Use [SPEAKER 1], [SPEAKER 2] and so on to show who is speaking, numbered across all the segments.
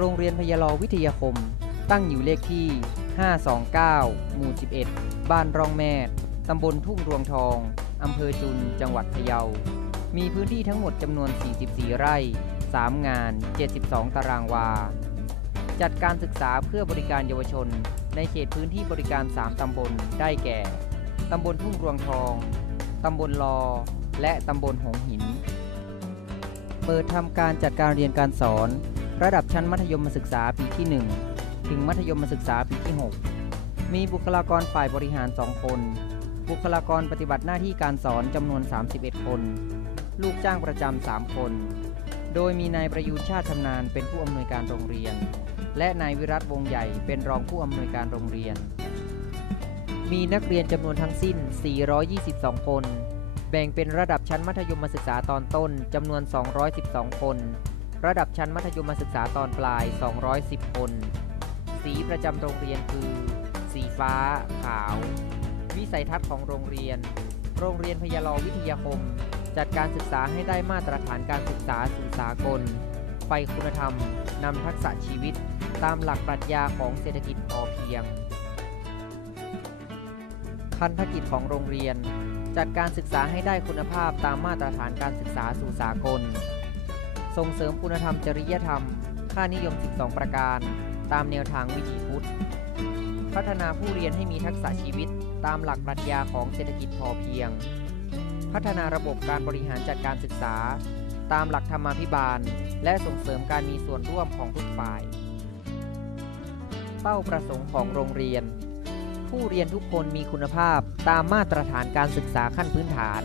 [SPEAKER 1] โรงเรียนพยาลอวิทยาคม ตั้งอยู่เลขที่ 529 หมู่ 11 บ้านร่องแมดตำบลทุ่งรวงทอง อำเภอจุน จังหวัดพะเยา มีพื้นที่ทั้งหมดจำนวน 44 ไร่ 3 งาน 72 ตารางวา จัดการศึกษาเพื่อบริการเยาวชน ในเขตพื้นที่บริการ 3 ตำบล ได้แก่ ตำบลทุ่งรวงทอง ตำบลลอ และตำบลหงหิน เปิดทำการจัดการเรียนการสอน ระดับชั้นมัธยมศึกษาปีที่ 1 ถึงมัธยมศึกษาปีที่ 6 มีบุคลากรฝ่ายบริหาร 2 คน บุคลากรปฏิบัติหน้าที่การสอนจำนวน 31 คน ลูกจ้างประจำ 3 คน โดยมีนายประยูนชาติชำนาญเป็นผู้อำนวยการโรงเรียน และนายวิรัตวงใหญ่เป็นรองผู้อำนวยการโรงเรียน มีนักเรียนจำนวนทั้งสิ้น 422 คน แบ่งเป็นระดับชั้นมัธยมศึกษาตอนต้นจำนวน 212 คน ระดับชั้นมัธยมศึกษาตอนปลาย 210 คน สีประจำโรงเรียนคือ สีฟ้า ขาว วิสัยทัศน์ของโรงเรียน โรงเรียนพยาลอวิทยาคม จัดการศึกษาให้ได้มาตรฐานการศึกษาสู่สากลไฟคุณธรรม นำทักษะชีวิต ตามหลักปรัชญาของเศรษฐกิจพอเพียง พันธกิจของโรงเรียน จัดการศึกษาให้ได้คุณภาพตามมาตรฐานการศึกษาสู่สากล ส่งเสริมคุณธรรมจริยธรรม ค่านิยม 12 ประการ ตามแนวทางวิถีพุทธ พัฒนาผู้เรียนให้มีทักษะชีวิต ตามหลักปรัชญาของเศรษฐกิจพอเพียง พัฒนาระบบการบริหารจัดการศึกษา ตามหลักธรรมาภิบาล และส่งเสริมการมีส่วนร่วมของทุกฝ่าย เป้าประสงค์ของโรงเรียน ผู้เรียนทุกคนมีคุณภาพตามมาตรฐานการศึกษาขั้นพื้นฐาน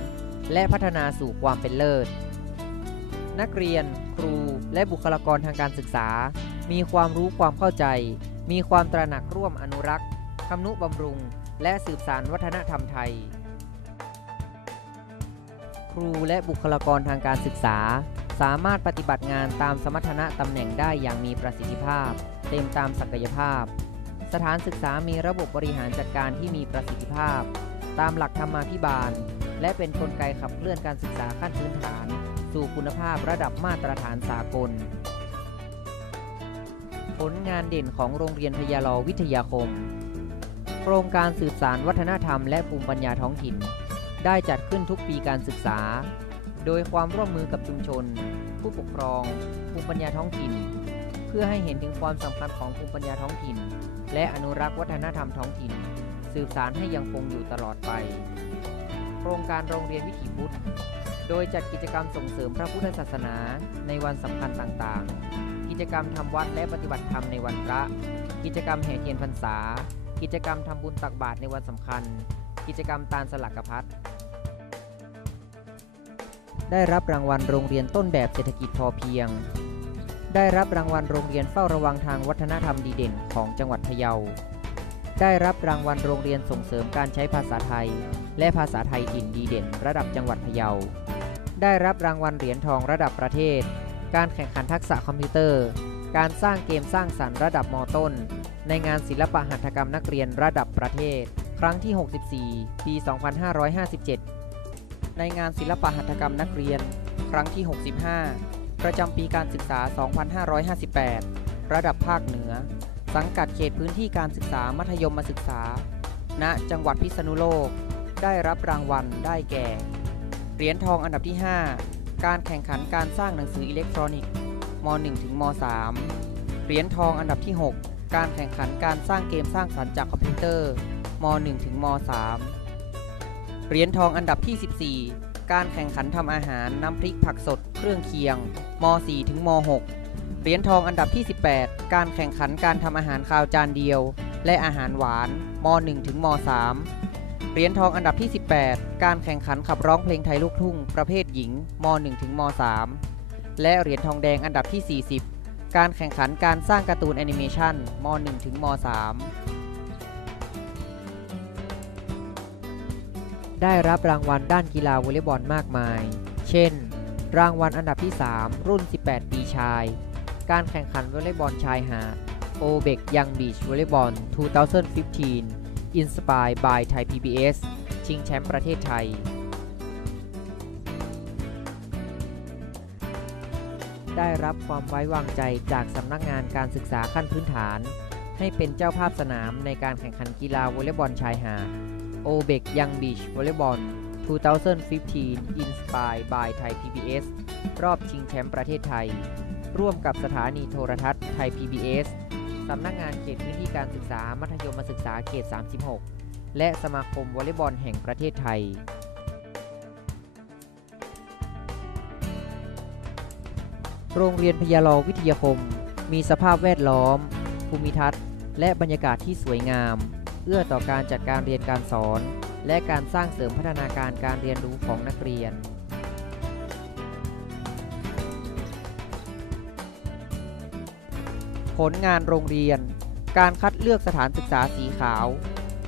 [SPEAKER 1] และพัฒนาสู่ความเป็นเลิศนักเรียน ครู และบุคลากรทางการศึกษา มีความรู้ความเข้าใจ มีความตระหนักร่วมอนุรักษ์ทำนุบำรุง และสืบสานวัฒนธรรมไทย ครูและบุคลากรทางการศึกษา สามารถปฏิบัติงานตามสมรรถนะตำแหน่งได้อย่างมีประสิทธิภาพ เต็มตามศักยภาพ สถานศึกษามีระบบบริหารจัดการที่มีประสิทธิภาพ ตามหลักธรรมาภิบาล และเป็นนกลไกขับเคลื่อนการศึกษาขั้นพื้นฐาน สู่คุณภาพระดับมาตรฐานสากล ผลงานเด่นของโรงเรียนพยาลอวิทยาคม โครงการสืบสารวัฒนธรรมและภูมิปัญญาท้องถิ่น ได้จัดขึ้นทุกปีการศึกษา โดยความร่วมมือกับชุมชน ผู้ปกครอง ภูมิปัญญาท้องถิ่น เพื่อให้เห็นถึงความสำคัญของภูมิปัญญาท้องถิ่น และอนุรักษ์วัฒนธรรมท้องถิ่น สืบสารให้ยังคงอยู่ตลอดไป ครงการโรงเรียนวิถีพุทธ โดยจัดกิจกรรมส่งเสริมพระพุทธศาสนาในวันสำคัญต่างๆ กิจกรรมทำวัดและปฏิบัติธรรมในวันพระ กิจกรรมแห่เทียนพรรษา กิจกรรมทำบุญตักบาตรในวันสำคัญ กิจกรรมตาลสลักกพัดได้รับรางวัลโรงเรียนต้นแบบเศรษฐกิจพอเพียง ได้รับรางวัลโรงเรียนเฝ้าระวังทางวัฒนธรรมดีเด่นของจังหวัดพะเยา ได้รับรางวัลโรงเรียนส่งเสริมการใช้ภาษาไทย และภาษาไทยถิ่นดีเด่นระดับจังหวัดพะเยา ได้รับรางวัลเหรียญทองระดับประเทศ การแข่งขันทักษะคอมพิวเตอร์ การสร้างเกมสร้างสรรค์ระดับมต้น ในงานศิลปะหัตถกรรมนักเรียนระดับประเทศ ครั้งที่ 64 ปี 2557 ในงานศิลปะหัตถกรรมนักเรียน ครั้งที่ 65 ประจำปีการศึกษา 2558 ระดับภาคเหนือ สังกัดเขตพื้นที่การศึกษามัธยมศึกษา ณ จังหวัดพิษณุโลก ได้รับรางวัลได้แก่ เหรียญทองอันดับที่ 5 การแข่งขันการสร้างหนังสืออิเล็กทรอนิกส์ม .1 ถึงม .3 เหรียญทองอันดับที่ 6 การแข่งขันการสร้างเกมสร้างสรรค์จากคอมพิวเตอร์ม .1 ถึงม .3 เหรียญทองอันดับที่ 14 การแข่งขันทำอาหารน้ำพริกผักสดเครื่องเคียงม .4 ถึงม .6 เหรียญทองอันดับที่ 18 การแข่งขันการทำอาหารคาวจานเดียว และอาหารหวานม .1 ถึงม .3 เหรียญทองอันดับที่ 18 การแข่งขันขับร้องเพลงไทยลูกทุ่ง ประเภทหญิงม .1 ถึงม .3 และเหรียญทองแดงอันดับที่ 40 การแข่งขันการสร้างการ์ตูนแอนิเมชันม .1 ถึงม .3 ได้รับรางวัลด้านกีฬาวอลเลย์บอลมากมาย เช่น รางวัลอันดับที่ 3 รุ่น 18 ปีชาย การแข่งขันวอลเลย์บอลชายหาด o b e c Young Beach Volleyball 2015 Inspired by Thai PBS ชิงแชมป์ประเทศไทย ได้รับความไว้วางใจจากสำนักงานการศึกษาขั้นพื้นฐาน ให้เป็นเจ้าภาพสนามในการแข่งขันกีฬาวอลเลย์บอลชายหาด o b e c Young Beach Volleyball 2015 Inspired by Thai PBS รอบชิงแชมป์ประเทศไทย ร่วมกับสถานีโทรทัศน์ไทย PBS สำนักงานเขตพื้นที่การศึกษา มัธยมศึกษาเขต 36 และสมาคมวอลเลย์บอลแห่งประเทศไทยโรงเรียนพยาลอวิทยาคม มีสภาพแวดล้อม ภูมิทัศน์ และบรรยากาศที่สวยงาม เอื้อต่อการจัดการเรียนการสอน และการสร้างเสริมพัฒนาการการเรียนรู้ของนักเรียน ผลงานโรงเรียน การคัดเลือกสถานศึกษาสีขาว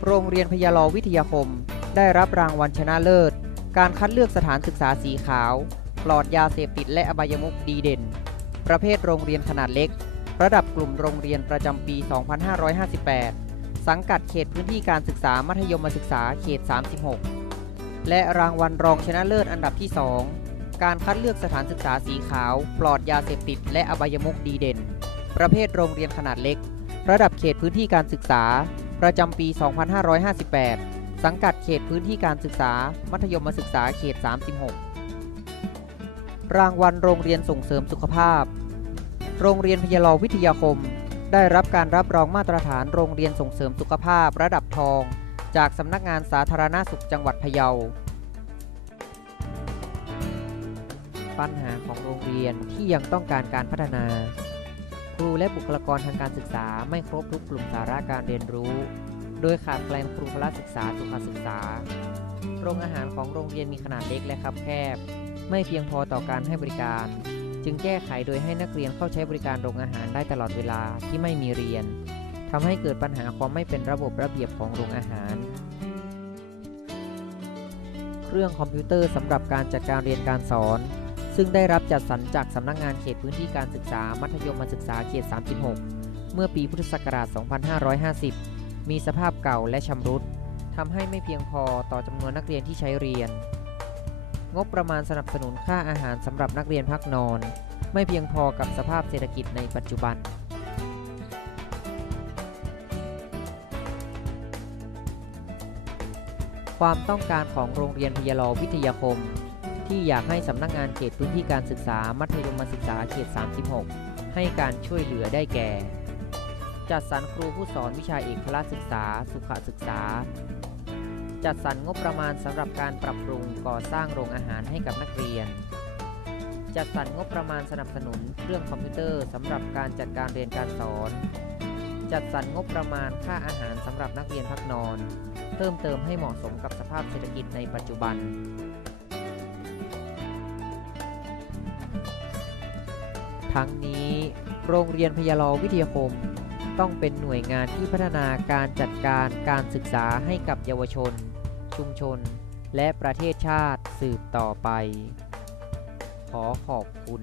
[SPEAKER 1] โรงเรียนพยาลอวิทยาคม ได้รับรางวัลชนะเลิศ การคัดเลือกสถานศึกษาสีขาว ปลอดยาเสพติดและอบายมุขดีเด่น ประเภทโรงเรียนขนาดเล็ก ระดับกลุ่มโรงเรียนประจำปี 2558 สังกัดเขตพื้นที่การศึกษามัธยมศึกษาเขต 36 และรางวัลรองชนะเลิศอันดับที่ 2 การคัดเลือกสถานศึกษาสีขาว ปลอดยาเสพติดและอบายมุขดีเด่น ประเภทโรงเรียนขนาดเล็ก ระดับเขตพื้นที่การศึกษา ประจำปี 2558 สังกัดเขตพื้นที่การศึกษา มัธยมศึกษาเขต 36 รางวัลโรงเรียนส่งเสริมสุขภาพ โรงเรียนพยาลอวิทยาคม ได้รับการรับรองมาตรฐานโรงเรียนส่งเสริมสุขภาพระดับทอง จากสำนักงานสาธารณาสุขจังหวัดพะเยาปัญหาของโรงเรียนที่ยังต้องการการพัฒนา ครูและบุคลากรทางการศึกษาไม่ครบทุกกลุ่มสาระการเรียนรู้ โดยขาดแคลนครูพละศึกษาสุขศึกษา โรงอาหารของโรงเรียนมีขนาดเล็กและคับแคบ ไม่เพียงพอต่อการให้บริการ จึงแก้ไขโดยให้นักเรียนเข้าใช้บริการโรงอาหารได้ตลอดเวลาที่ไม่มีเรียนทำให้เกิดปัญหาความไม่เป็นระบบระเบียบของโรงอาหาร เครื่องคอมพิวเตอร์สำหรับการจัดการเรียนการสอน ซึ่งได้รับจัดสรรจากสำนักงานเขตพื้นที่การศึกษา มัธยมศึกษาเขต 36 เมื่อปีพุทธศักราช 2550 มีสภาพเก่าและชำรุดทำให้ไม่เพียงพอต่อจำนวนนักเรียนที่ใช้เรียน งบประมาณสนับสนุนค่าอาหารสำหรับนักเรียนพักนอน ไม่เพียงพอกับสภาพเศรษฐกิจในปัจจุบันความต้องการของโรงเรียนพยาลอวิทยาคม ที่อยากให้สำนักงานเขตพื้นที่การศึกษามัธยมศึกษาเขต 36 ให้การช่วยเหลือได้แก่ จัดสรรครูผู้สอนวิชาเอกพละศึกษา สุขศึกษา จัดสรรงบประมาณสำหรับการปรับปรุงก่อสร้างโรงอาหารให้กับนักเรียน จัดสรรงบประมาณสนับสนุนเครื่องคอมพิวเตอร์สำหรับการจัดการเรียนการสอน จัดสรรงบประมาณค่าอาหารสำหรับนักเรียนพักนอน เพิ่มเติมให้เหมาะสมกับสภาพเศรษฐกิจในปัจจุบัน ทั้งนี้ โรงเรียนพยาลอวิทยาคม ต้องเป็นหน่วยงานที่พัฒนาการจัดการการศึกษาให้กับเยาวชน ชุมชน และประเทศชาติสืบต่อไป ขอขอบคุณ